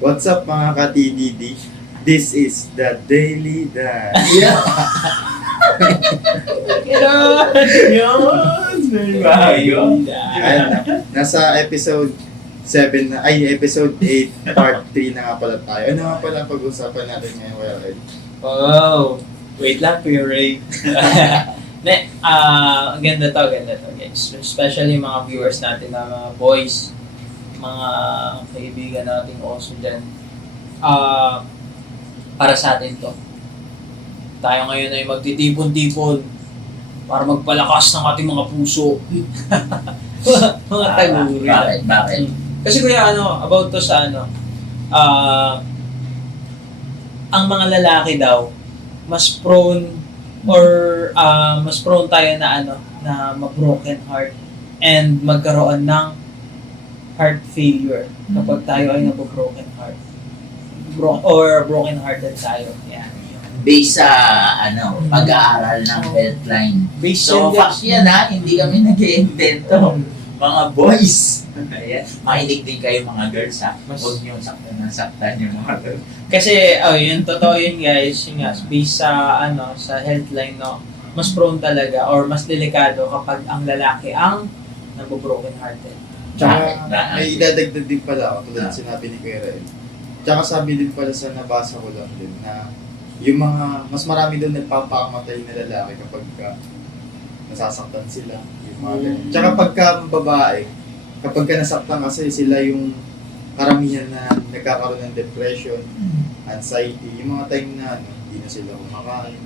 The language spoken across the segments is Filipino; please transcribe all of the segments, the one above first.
What's up mga ka-TDD? This is the Daily Dance. Yeah. Yun! Ayun! Ayan na. Nasa episode 7 na, episode 8, part 3 na nga pala tayo. Ano nga pala pag-usapan natin ngayon, Well? Wow! Wait lang, Ray. Ganda to guys. Especially mga viewers natin na mga boys, mga kaibigan natin also dyan. Para sa atin to. Tayo ngayon ay magtitipon-tipon para magpalakas ng ating mga puso. Mga taguri. Bakit? Kasi kuya, about to sa ang mga lalaki daw, mas prone tayo na ma-broken heart and magkaroon ng heart failure kapag tayo ay nabo-broken heart. Or broken hearted tayo. Yan. Based sa pag-aaral ng healthline. Based So, facts yan hindi kami nag-iimbento. Mga boys. Ayan. Makinig din kayo mga girls Huwag niyo saktan yung mga girls. Kasi, yun, totoo yun guys, yun nga, based sa healthline, mas prone talaga or mas delikado kapag ang lalaki ang nabo-broken hearted. Tsaka Bakit? may idadagdag din pala ako tulad sinabi ni Kuya Rael. Tsaka sabi din pala sa nabasa ko lang din na yung mga, mas marami doon nagpapakamatay na lalaki kapag nasasaktan sila. Yung mga ganun. Tsaka pagka babae, kapag nasaktan kasi sila yung karamihan na nagkakaroon ng depression, anxiety, yung mga time na hindi na sila kumakain,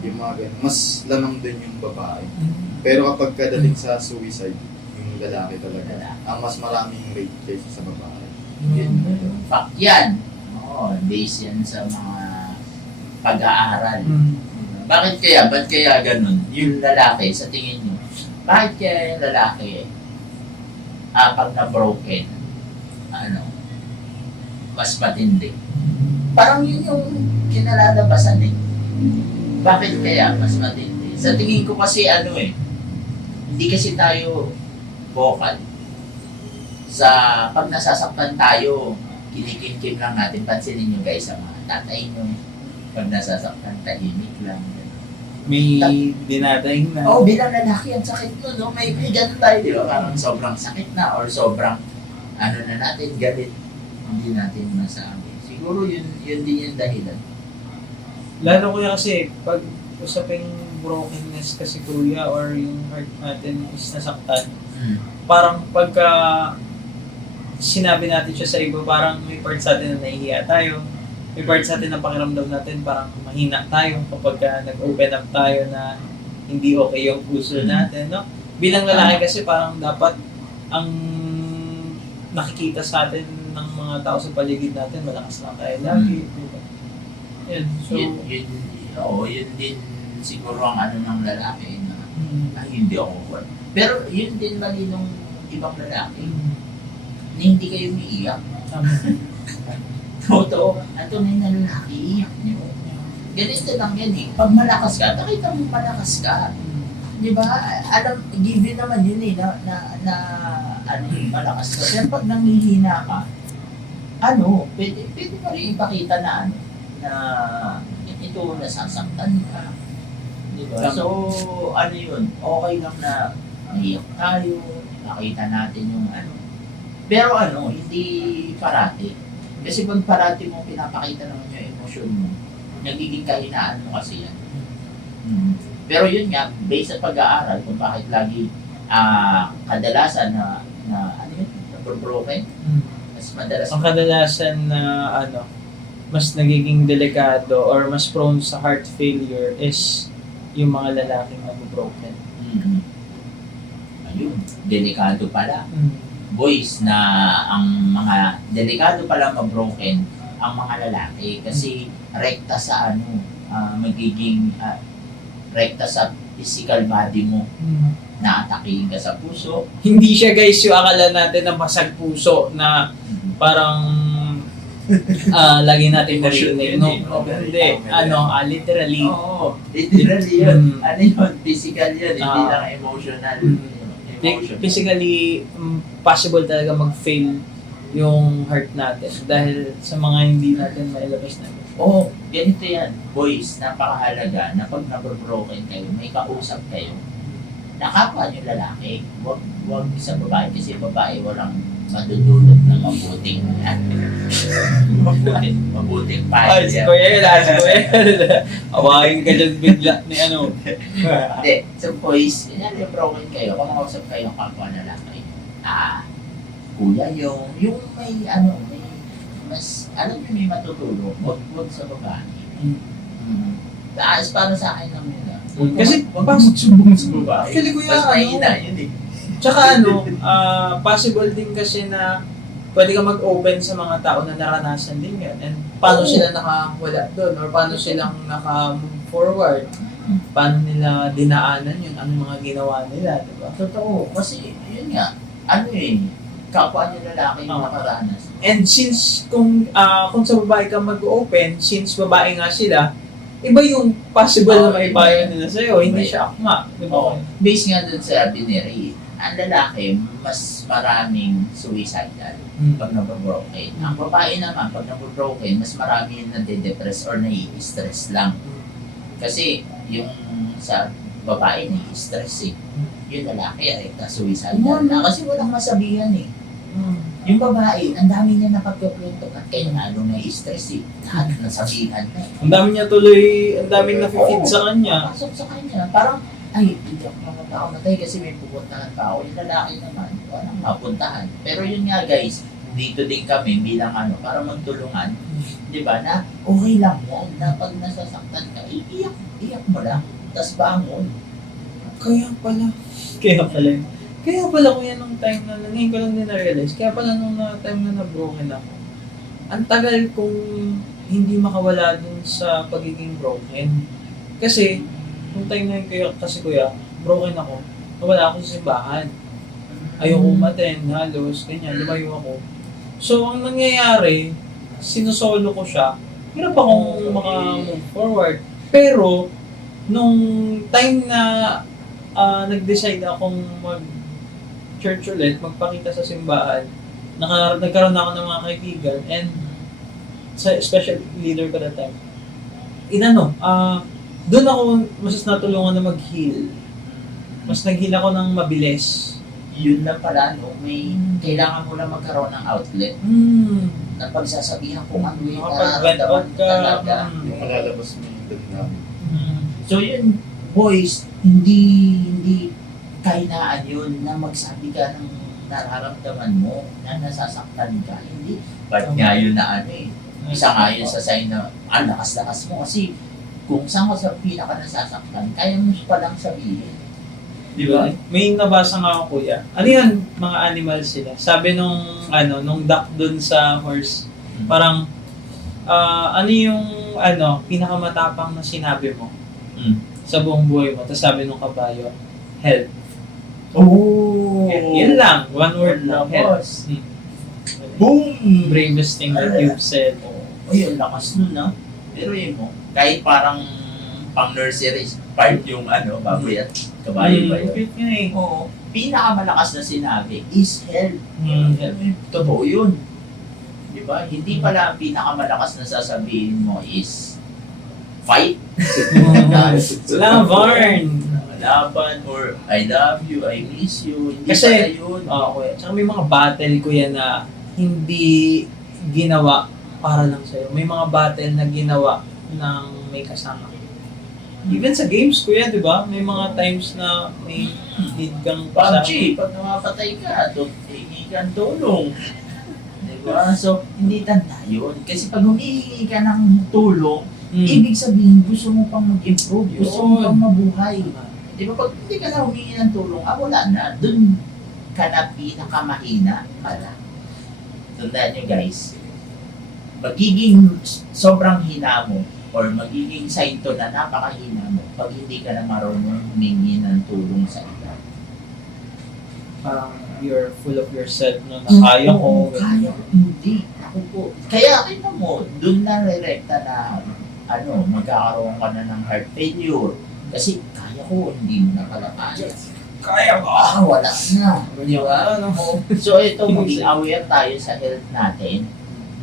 yung mga ganun. Mas lamang doon yung babae. Pero kapag kadating sa suicide, yung lalaki talaga, ang mas maraming rate kaysa sa babae. Fact yan. Based yan sa mga pag-aaral. Ba't kaya ganun? Yung lalaki, sa tingin nyo, bakit kaya yung lalaki, pag na-broken, mas matindi? Parang yun yung kinalalabasan Bakit kaya mas matindi? Sa tingin ko kasi hindi kasi tayo vocal. Pag nasasaktan tayo, kinikim-kim lang natin. Pansinin nyo guys, ang mga tatay nyo, pag nasasaktan, tahimik lang. May dinadaing na. Bilang lalaki, ang sakit nun, may ganun tayo, di ba? Parang sobrang sakit na or sobrang, na natin, galit. Hindi natin masabi. Siguro yun din yung dahilan. Lalo kuya kasi, pag usaping brokenness kasi kuya or yung heart natin is nasaktan, parang pagka sinabi natin siya sa iba, parang may part sa atin na nahihiya tayo. May part sa atin na pakiramdam natin parang mahina tayo kapag nag-open up tayo na hindi okay yung puso natin, no? Bilang lalaki kasi parang dapat ang nakikita sa atin ng mga tao sa paligid natin, malakas lang tayo lagi. Diba? Yan. So, yun din siguro ang ng lalaki na hindi ako. Pero yun din mali nung ibang lalaki. Na hindi kayo umiiyak. Totoo. Ang tunay na lalaki, iyak niyo. Ganito lang yan Pag malakas ka, nakita mo malakas ka. Di ba? Given naman yun na malakas ka. Pero pag nanghihina ka, pwede pa rin ipakita na ito, nasasaktan ka. Di ba? So, yun, okay lang na naiyak tayo, nakita natin yung Pero hindi parati. Kasi pag parati mo pinapakita naman yung emosyon mo, nagiging kahinaan mo kasi yan. Pero yun nga, based sa pag-aaral kung bakit lagi kadalasan na broken, mas madalas. Ang kadalasan na mas nagiging delikado or mas prone sa heart failure is yung mga lalaking nag-broken. Ayun, delikado pala. Boys na ang mga delikado pala ma-broken ang mga lalaki kasi rekta sa magiging rekta sa physical body mo. Naatakihin ka sa puso. Hindi siya guys yung akala natin na basag puso na parang lagi natin narinig. Hindi. Literally. Literally yun. Yun? Physical yun. Hindi lang emotional. Physically, possible talaga mag-fail yung heart natin dahil sa mga hindi natin mailabas na. Oo, ganito yan. Boys, napakahalaga na pag nabro-broken kayo, may kausap kayo, nakapwa nyo lalaki. Wag sa babae kasi babae walang madudulot ng mabuting mabuting Ay, si pahay. Kuya yun, si Kuya yun. Awagin ka dyan bigla ni ano. Hindi, so boys, kunyari broken kayo, kumakausap kayo ng kapwa lalaki. Kuya, yung may may mas, alam niyo may matutulong, wag sa babae. Para sa akin lang yun. Kasi, wag magsumbong sa babae. Actually, kuya, Mas mahina yun eh. Tsaka possible din kasi na pwede ka mag-open sa mga tao na naranasan din yun. And paano sila nakawala doon or paano silang naka-move forward. Paano nila dinaanan yun, anong mga ginawa nila, di ba? Totoo, kasi yun nga, kapwa niyo lalaki yung nakaranas. And since kung sa babae ka mag-open, since babae nga sila, iba yung possible na maipayo nila sa'yo, hindi siya akma. Di ba? Based nga dun sa binary, ang lalaki, mas maraming suicidal pag nababroken. Ang babae naman, pag nababroken, mas marami yung nade-depress or nai-stress lang. Kasi yung sa babae, nai-stress eh. Yung lalaki, ay suicidal na. Kasi walang masabihan eh. Yung babae, ang dami niya napagkukwento at kaya nga nung nai-stress eh. Lahat nasabihan na eh. Ang dami niya tuloy, ang daming nafe-feed sa kanya. Pasok sa kanya. Parang, hindi ako nakataon kasi may pupuntahan pa ako. Yung lalaki naman, walang mapuntahan. Pero yun nga guys, dito din kami bilang para magtulungan. Di ba? Na okay lang yan. Na pag nasasaktan ka, iyak mo lang. Tapos bangon. Kaya pala kuya nung time na, ngayon ko lang din na-realize, kaya pala nung time na na-broken ako, ang tagal kong hindi makawala dun sa pagiging broken. Kasi, nung time na yun kuya, broken ako, nawala ako sa simbahan. Ayoko umattend, halos, ganyan, lumayo ako. So, ang nangyayari, sinusolo ko siya, hirap akong maka-move forward. Pero, nung time na nag-decide akong mag-church ulit, magpakita sa simbahan, nagkaroon ako ng mga kaibigan, and sa special leader ko that time, doon ako mas natulungan na mag-heal. Mas nag-heal ako ng mabilis. Yun lang pala, may kailangan mo lang magkaroon ng outlet na pagsasabihan kung ano yung nararamdaman mo talaga. Yung malalabas mo yung damdamin. So yun, boys, hindi kailangan yun na magsabi ka ng nararamdaman mo na nasasaktan ka. Hindi. Ba't nga yun na isa nga yun sa sign na lakas-lakas mo. Kasi kung saan ka sa pinaka nasasaktan, kaya mo palang sabihin. Di ba? May nabasa nga ako kuya. Ano yan? Mga animals sila. Sabi nung duck dun sa horse, parang, ano yung, pinakamatapang na sinabi mo sa buong buhay mo. Tapos sabi nung kabayo, help. Oh! Yun lang. One word lang. Help. Boom! Bravest thing that you've said. Ay, ang lakas nun Pero yun mo, kahit parang pang-nursery part yung baboy at kabayo ba yun? Cute nga eh. Oo. Pinakamalakas na sinabi is help. Help. Totoo yun. Di ba? Hindi pala ang pinakamalakas na sasabihin mo is fight. Laban. Laban or I love you, I miss you. Hindi Kasi, pala yun. kuya. Tsaka may mga battle kuya na hindi ginawa para lang sa'yo. May mga battle na ginawa ng may kasama. Even sa games kuya, di ba? May mga times na may need kang kasama. PUBG, pag namapatay ka, hingi ka ng tulong. Diba? So, hindi tanda yun. Kasi pag humihingi ka ng tulong, ibig sabihin, gusto mo pang mag-improve, gusto mo pang mabuhay. Di ba? Pag hindi ka na humingi ng tulong, wala na. Doon ka na pinakamahina pala. Tandaan nyo guys, magiging sobrang hina mo or magiging sign to na napakahina mo pag hindi ka na marunong humingi ng tulong sa iba. Parang you're full of yourself na kaya ko. Kaya ko, hindi. Ako po. Kaya kita mo, dun na re-recta na magkakaroon ka na ng heart failure. Kasi kaya ko, hindi mo na pala kaya. Kaya ko! wala na. Di ba? Ano? So ito, maging aware tayo sa health natin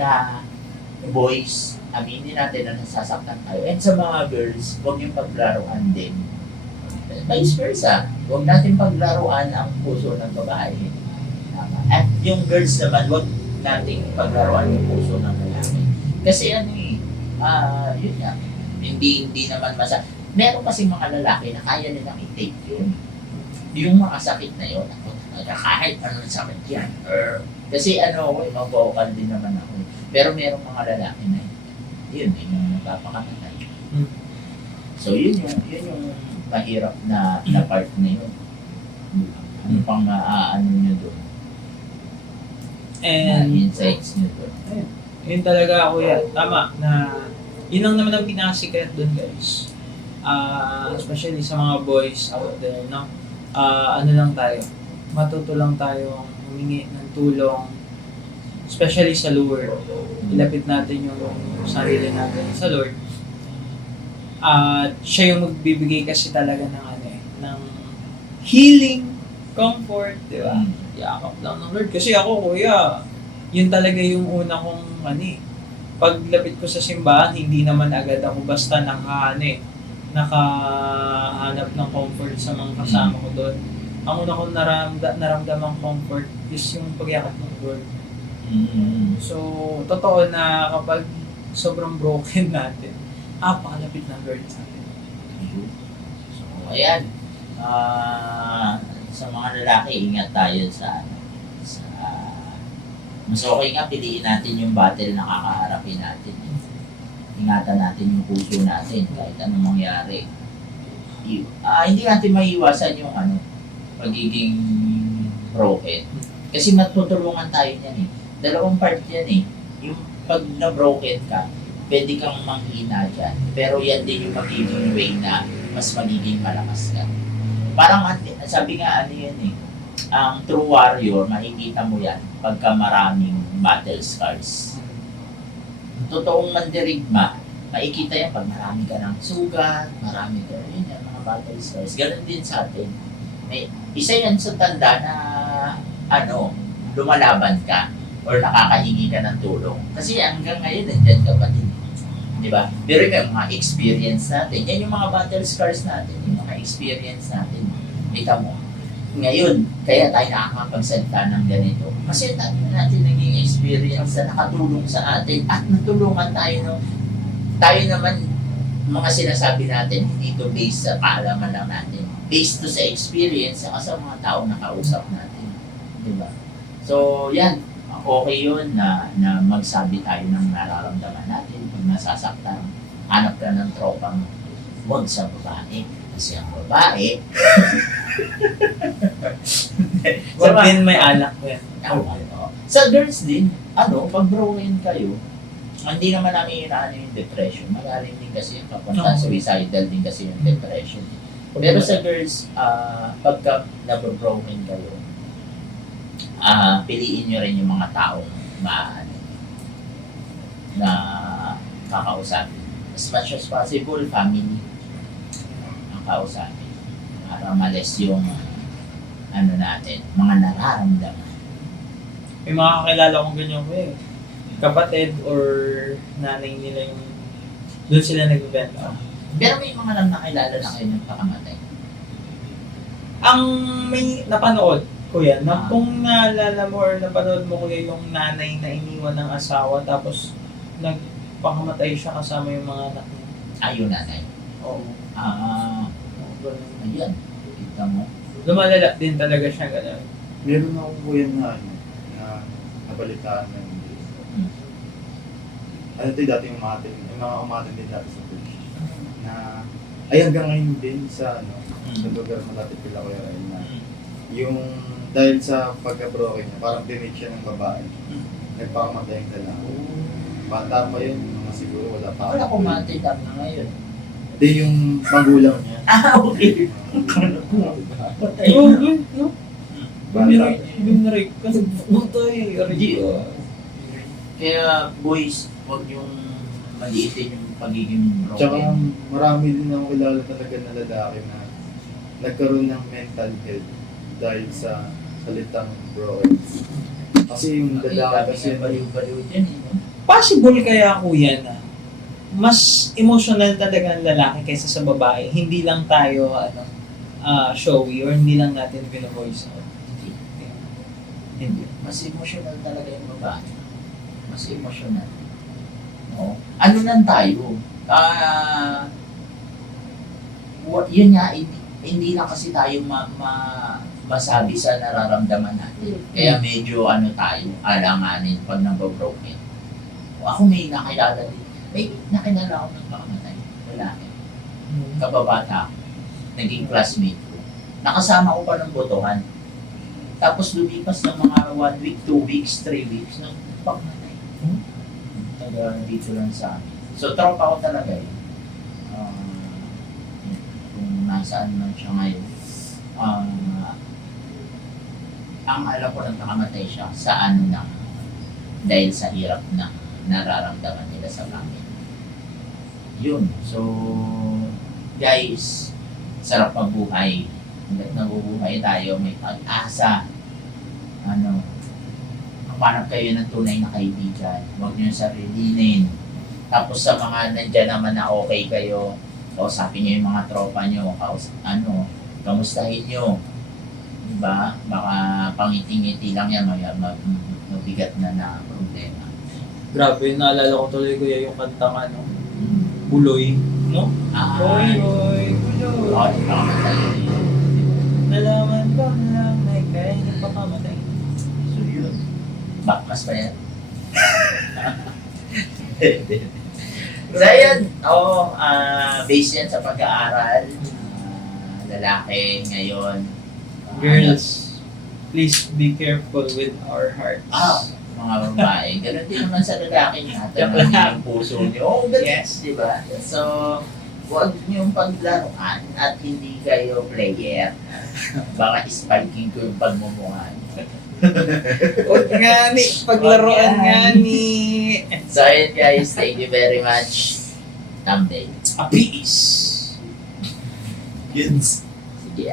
na boys, aminin natin na nasasaktan tayo. And sa mga girls, huwag yung paglaruan din. Vice versa, huwag natin paglaruan ang puso ng babae. Tama. At yung girls naman, huwag natin paglaruan yung puso ng lalaki. Kasi yun nga, hindi naman meron kasi mga lalaki na kaya nilang i-take yun. Yung mga sakit na yun, ako talaga, kahit anong sakit yan. Kasi vocal din naman ako. Pero merong mga lalaki na yun yung nagpapakamatay. So yun yung mahirap na part na yun. Ano pang ano nyo doon? And Insights nyo doon. yun talaga kuya, tama na yun lang naman ang pinakasikret doon guys. Especially sa mga boys out there, no? Ano lang tayo, matuto lang tayo humingi ng tulong, especially sa Lord. Ilapit natin yung sarili natin sa Lord. At siya yung magbibigay kasi talaga ng ng healing, comfort, di ba? Yakap lang ng Lord. Kasi ako, kuya, yun talaga yung una kong paglapit ko sa simbahan, hindi naman agad ako basta nakahanap ng comfort sa mga kasama ko doon. Ang una kong naramdamang comfort is yung pagyakap ng Lord. So, totoo na kapag sobrang broken natin, pakalapit ng Lord sa atin. So, ayan. Sa mga lalaki, ingat tayo sa mas okay nga, piliin natin yung battle na kakaharapin natin. Ingatan natin yung puso natin kahit anong mangyari. Hindi natin maiiwasan yung pagiging broken. Kasi matutulungan tayo niyan eh. Dalawang part yan eh. Yung pag na-broken ka, pwede kang manghina dyan. Pero yan din yung magiging way na mas magiging malakas ka. Parang sabi nga yan eh, ang true warrior, makikita mo yan pagka maraming battle scars. Totoong mandirigma, makikita yan pag marami ka ng sugat, marami ka rin yan, mga battle scars. Ganon din sa atin. Isa yan sa tanda na lumalaban ka or nakakahingi ka ng tulong. Kasi hanggang ngayon, nandiyan ka pa din. Di ba? Pero yung mga experience natin, yan yung mga battle scars natin, yung mga experience natin. Kita mo, ngayon, kaya tayo nakakapagsalita ng ganito. Kasi natin naging experience na nakatulong sa atin at natulungan tayo. Tayo naman, mga sinasabi natin, hindi to based sa kaalaman lang natin. Based to sa experience saka sa mga tao na kausap natin. Diba? So, yan. Okay yun na magsabi tayo ng nararamdaman natin. Pag nasasaktan, hanap ka ng tropang huwag sa babae. Kasi ang babae, Wag din may alak ko yan. Sa girls din, pag broken kayo, hindi naman namin yung depression. Magaling din kasi yung kapunta, suicidal din kasi yung depression. Pero sa girls, pagka nabro-broken kayo, piliin nyo rin yung mga taong na kakausapin. As much as possible, family ang kausapin. Para malis yung natin, mga nararamdaman. May mga kakilala kong ganyan ko kapatid or nanay nila yung doon sila nagbibenta. Pero may mga lang nakilala na kayo nagpakamatay. Ang may napanood, kuya, na kung naalala mo or napanood mo kuya yung nanay na iniwan ng asawa tapos nagpakamatay siya kasama yung mga anak niya. Ayun, nanay. Oo. Ayan. Kita mo. Lumalala din talaga siya gano'n. Meron akong kuya na nabalitaan na hindi. Dati yung mga umatin din dati sa church. Na, hanggang ngayon din sa sa lugar malapit kila Kuya Ryan na yung dahil sa pagka-broken niya, parang dinate siya ng babae. Nagpakamatay ang lalaki. Bata pa yun, mga siguro wala pa. Wala kumatay na ngayon. Hindi yung magulang niya. Okay. Patay Oo, na. good, no? Binrake ka sa butay. Kaya boys, huwag yung maliitin yung pagiging broken. Tsaka marami din akong kilala talaga na lalaki na nagkaroon ng mental health dahil sa salitang broken. Kasi yung lalaki kasi baliw-baliw dyan eh. No? Possible kaya kuya na mas emotional talaga ang lalaki kaysa sa babae. Hindi lang tayo showy or hindi lang natin pino-voice out. Hindi. Mas emotional talaga yung babae. Mas emotional. No? Ano lang tayo? Yun nga, hindi lang kasi tayo masabi sa nararamdaman natin. Kaya medyo tayo, alanganin pag nababroken. Ako may nakilala din. May nakilala ako ng pakamatay. Lalaki. Kababata ako. Naging classmate ko. Nakasama ko pa ng botohan. Tapos lumipas ng mga 1 week, 2 weeks, 3 weeks, nang pakamatay. Taga dito lang sa amin. So, tropa ko talaga yun. Kung nasaan man siya ngayon. Ang alam ko lang nakamatay siya sa na dahil sa hirap na nararamdaman nila sa pamilya. Yun. So, guys, sarap mabuhay. Hanggat nabubuhay tayo, may pag-asa. Kapanap kayo ng tunay na kaibigan. Huwag niyo sarilinin. Tapos sa mga nandyan naman na okay kayo, kausapin niyo yung mga tropa niyo, kamustahin niyo. Diba? Baka pangiti-ngiti lang yan, mabigat na problema. Grabe, naalala ko tuloy kuya yung kantang Buloy. No? Boy, boy, buloy. Oo, di ba kamatay yun? Nalaman ko na may kaya na pakamatay. So yun. Bakmas pa yan. So yun, based yan sa pag-aaral, lalaki ngayon. Girls, please be careful with our hearts. Mga babae. Ganun din naman sa lalaki natin. Joke lang. Yung puso niyo. Oo, ganun. Yes. Diba? So, huwag niyong paglaruan at hindi kayo player. Baka spiking ko yung pagmumukha niyo. Huwag nga ni, paglaruan nga ni. So, ayun guys. Thank you very much. Thumbnail. A peace. Yun. Sige,